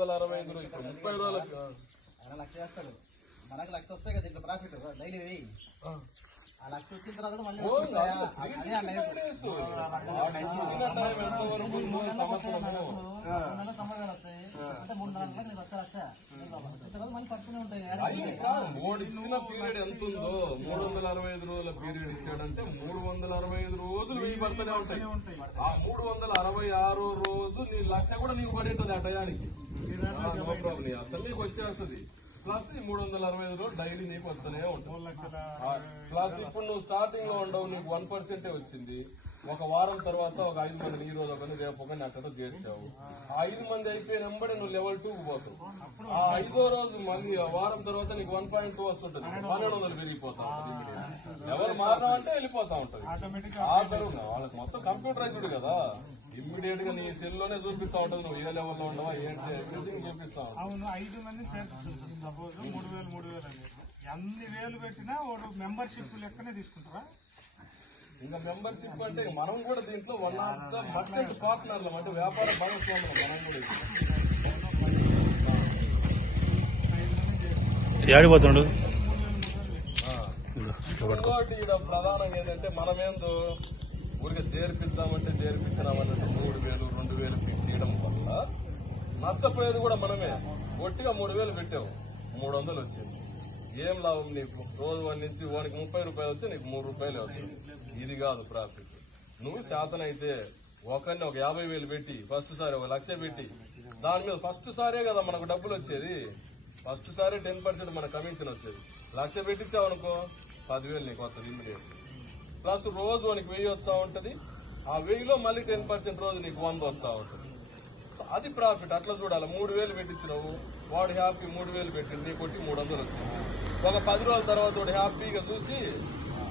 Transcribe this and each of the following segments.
365 ఇప్పుడు 30 రోజులకి లక్ష చేస్తాడు. మనకు లక్ష వస్తాయి కదా ఇంట్లో ప్రాఫిట్ డైలీ వెయ్యి. ఆ లక్ష వచ్చిన తర్వాత మళ్ళీ సంబంధాలు వస్తాయి అంటే 3 నెలలకు నీకు వచ్చే లక్ష మళ్ళీ పట్టుకునే ఉంటాయి. ఇచ్చిన పీరియడ్ ఎంత ఉందో 365 రోజుల పీరియడ్ ఇచ్చాడంటే 365 రోజులు 1000 పడుతూనే ఉంటాయి. ఆ 366 రోజు నీ లక్ష కూడా నీకు పడి ఉంటుంది ఆ టయానికి. అసలు నీకు వచ్చేస్తుంది. ప్లస్ ఈ 365 రోజులు డైలీ నీకు వస్తూనే ఉంటుంది. ప్లస్ ఇప్పుడు నువ్వు స్టార్టింగ్ లో ఉండవు, నీకు 1% వచ్చింది. ఒక వారం తర్వాత ఒక 5 మందిని ఈ రోజు ఒకరిని రేపు ఒకరిని అక్కడ చేర్చావు. ఆ 5 మంది అయిపోయినప్పుడే నువ్వు లెవెల్ 2 పోతావు. ఆ 5వ రోజు మళ్ళీ వారం తర్వాత నీకు 1.2 వస్తుంటుంది. 1200 పెరిగిపోతావు. ఎవరు మారినామంటే వెళ్ళిపోతా ఉంటది. ఆ తర్వాత వాళ్ళకి మొత్తం కంప్యూటరైజ్డ్ కదా, ఇమ్మీడియట్ గా నీ సెల్ లోనే చూపిస్తా ఉంటది. నువ్వు ఏ లెవెల్లో ఉండవా ఏంటి ఎవ్రీథింగ్ చూపిస్తా. అవును, 5 మంది సపోజ్ 3000 అని ఎన్ని వేలు పెట్టినా వాడు మెంబర్షిప్ లెక్కనే తీసుకుంటారా? ఇంకా మెంబర్షిప్ అంటే మనం కూడా దీంట్లో వన్ ఆఫ్ ద మర్చెంట్ పార్ట్నర్లు అంటే వ్యాపార భాగస్వాములు మనం కూడా. ఇంకోటి ఇక్కడ ప్రధానంగా ఏంటంటే మనమేందో ఊరికే చేర్పిద్దామంటే చేర్పించినామన్నట్టు 3000, 2000 తీయడం వల్ల నష్టపోయేది కూడా మనమే. ఒట్టిగా 3000 పెట్టావు, 300 వచ్చింది. ఏం లాభం నీకు? రోజు వాడి నుంచి వానికి 30 రూపాయలు వచ్చి నీకు 3 రూపాయలు వస్తుంది. ఇది కాదు ప్రాఫిట్. నువ్వు శాతనైతే ఒకరిని ఒక 50,000 పెట్టి ఫస్ట్ సారి 1,00,000 పెట్టి దాని మీద ఫస్ట్ సారే కదా మనకు డబ్బులు వచ్చేది. ఫస్ట్ సారే 10% మన కమిషన్ వచ్చేది. 1,00,000 పెట్టించావు అనుకో 10,000 నీకు వస్తుంది ఇమ్మీడియట్. ప్లస్ రోజు వానికి 1000 వస్తా ఉంటది. ఆ 1000లో మళ్ళీ 10% రోజు నీకు 100 వస్తా ఉంటుంది. సో అది ప్రాఫిట్. అట్లా చూడాలి. 3,000 పెట్టించినావు, వాడు హ్యాపీ 3,000 పెట్టింది, నీ కొట్టి 300 వచ్చింది. ఒక 10 రోజుల తర్వాత వాడు హ్యాపీగా చూసి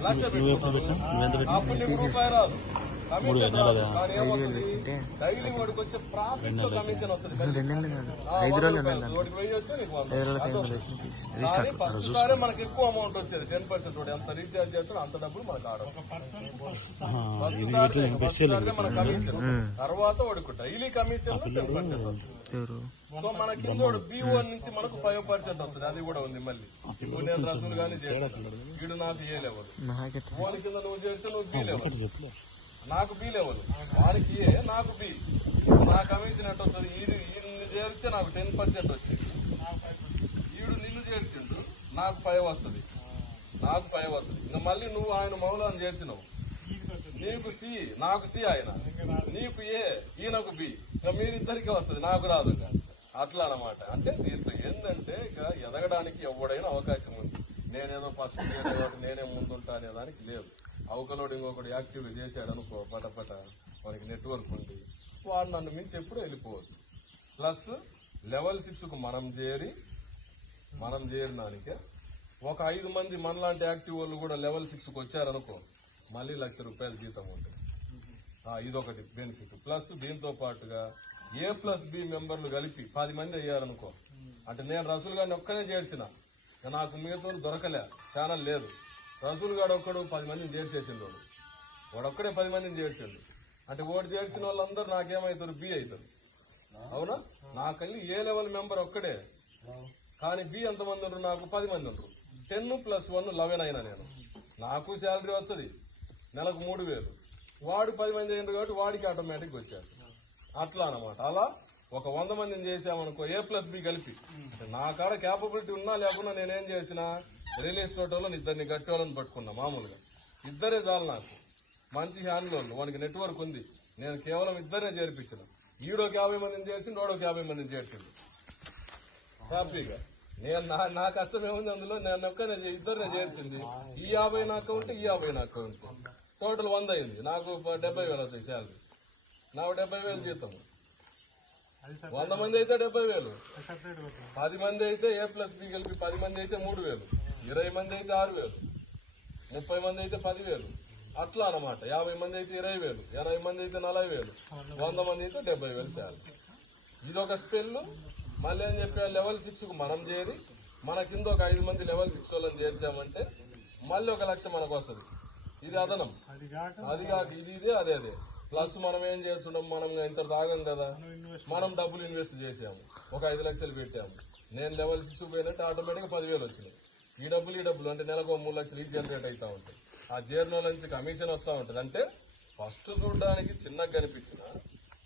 1,00,000 పెట్టుకుంటాడు. అప్పుడు నీకు రూపాయి రాదు, కమిషన్ రాదు. కానీ ఏమొస్తుంది? డైలీ వాడికి వచ్చే ప్రాఫిట్ లో కమిషన్ వస్తుంది. వాడికి 1000 వచ్చి నీకు 100. కానీ ఫస్ట్ సారే మనకి ఎక్కువ అమౌంట్ వచ్చేది 10%. వాడు ఎంత రీఛార్జ్ చేస్తాడో అంత డబ్బులు మనకు ఆడదు. ఫస్ట్ సారే మన కమిషన్, తర్వాత వాడికి డైలీ కమిషన్ 10% వస్తుంది. సో మన కింద B1 నుంచి మనకు 5% వస్తుంది. అది కూడా ఉంది. మళ్ళీ ఇప్పుడు నేను రసూలు గానీ చేస్తాను, వీడు నాకు ఏ లెవెల్, ఓన్ కింద నువ్వు చేస్తే నువ్వు B లెవెల్, నాకు B లెవెల్, వారికి ఏ నాకు B. నా కమిషన్ ఎట్ వస్తుంది? నిన్ను చేర్చే నాకు 10% వచ్చింది. వీడు నిన్ను చేర్చిండు, నాకు 5 వస్తుంది, నాకు 5 వస్తుంది. ఇంకా మళ్ళీ నువ్వు ఆయన మౌలాన్ని చేర్చినావు, నీకు C, నాకు C, ఆయన నీకు A, ఈయనకు B. ఇంకా మీరిద్దరికి వస్తుంది, నాకు రాదు. అట్లా అన్నమాట. అంటే దీంట్లో ఏంటంటే ఇక ఎదగడానికి ఎవడైనా అవకాశం ఉంది. నేనేదో ఫస్ట్ చేయడం నేనే ముందుంటా అనే దానికి లేదు. అవకలోడు ఇంకొకటి యాక్టివ్ చేశాడు అనుకో, పటపట వానికి నెట్వర్క్ ఉంది, వాడు నన్ను మించి ఎప్పుడు వెళ్ళిపోవచ్చు. ప్లస్ లెవెల్ 6కు మనం చేరినానికే ఒక 5 మంది మనలాంటి యాక్టివ్ వాళ్ళు కూడా లెవెల్ 6కు వచ్చారనుకో, మళ్ళీ 1,00,000 రూపాయలు జీతం ఉంటుంది. ఇదొకటి బెనిఫిట్. ప్లస్ దీంతో పాటుగా A+B మెంబర్లు కలిపి 10 మంది అయ్యారనుకో, అంటే నేను రసూల్ గారిని ఒక్కనే చేర్చిన, నాకు మిగతా దొరకలే, ఛానల్ లేదు. రసూల్ గారు ఒక్కడు 10 మందిని చేర్చేసిండు. వాడొక్కడే 10 మందిని చేర్చిండు అంటే ఓటు చేర్చిన వాళ్ళందరూ నాకేమవుతారు? B అవుతారు. అవునా? నాకల్లి ఏ లెవెల్ మెంబర్ ఒక్కడే, కానీ B ఎంతమంది ఉండరు? నాకు 10 మంది ఉండరు. 10 + 1 11 అయినా నేను, నాకు శాలరీ వస్తుంది నెలకు 3,000. వాడు 10 మంది అయ్యిండు కాబట్టి వాడికి ఆటోమేటిక్గా వచ్చేస్తుంది. అట్లా అనమాట. అలా ఒక 100 మందిని చేసామనుకో, A+B కలిపి, అంటే నా కాడ క్యాపబిలిటీ ఉన్నా లేకున్నా నేనేం చేసిన, రియల్ ఎస్టేట్ వాళ్ళని 2 గట్టి వాళ్ళని పట్టుకున్నా. మామూలుగా 2 చాలు నాకు, మంచి హ్యాండ్ వాళ్ళు, వానికి నెట్వర్క్ ఉంది. నేను కేవలం 2 చేర్పించిన. ఈడోకి 50 మందిని చేసిండు, వాడోకి 50 మందిని చేర్చిండు హ్యాపీగా. నేను నా కష్టం ఏముంది అందులో? నేను ఒక్కనే 2 చేర్చింది. ఈ 50 నా అకౌంట్, ఈ 50 నా అకౌంట్, టోటల్ 100 అయింది. నాకు 70,000 అవుతాయి శాలరీ, నాకు 70,000 జీతం. 100 మంది అయితే 70,000, 10 మంది అయితే A+B కలిపి 10 మంది అయితే 3,000, 20 మంది అయితే 6,000, 30 మంది అయితే 10,000. అట్లా అనమాట. 50 మంది అయితే 20,000, 80 మంది అయితే 40,000, 100 మంది అయితే 70,000 శాలరీ. ఇదొక స్పెల్. మళ్ళీ ఏం చెప్పా, లెవెల్ 6కు మనం చేరి మన కింద ఒక 5 మంది లెవెల్ 6 వాళ్ళని చేర్చామంటే మళ్ళీ 1,00,000 మనకు వస్తుంది. ఇది అదనం. అది కాక ఇది అదే ప్లస్ మనం ఏం చేస్తున్నాం, మనం ఇంత తాగం కదా, మనం డబ్బులు ఇన్వెస్ట్ చేసాము, ఒక 5 లక్షలు పెట్టాము, నేను లెవెల్ 6 పోయినట్టు ఆటోమేటిక్గా 10,000 వచ్చినాయి. ఈ డబ్బులు అంటే నెలకు 3 లక్షలు ఈ జనరేట్ అవుతా ఉంటాయి. ఆ జీర్ణం నుంచి కమిషన్ వస్తూ ఉంటుంది. అంటే ఫస్ట్ చూడడానికి చిన్నగా కనిపించిన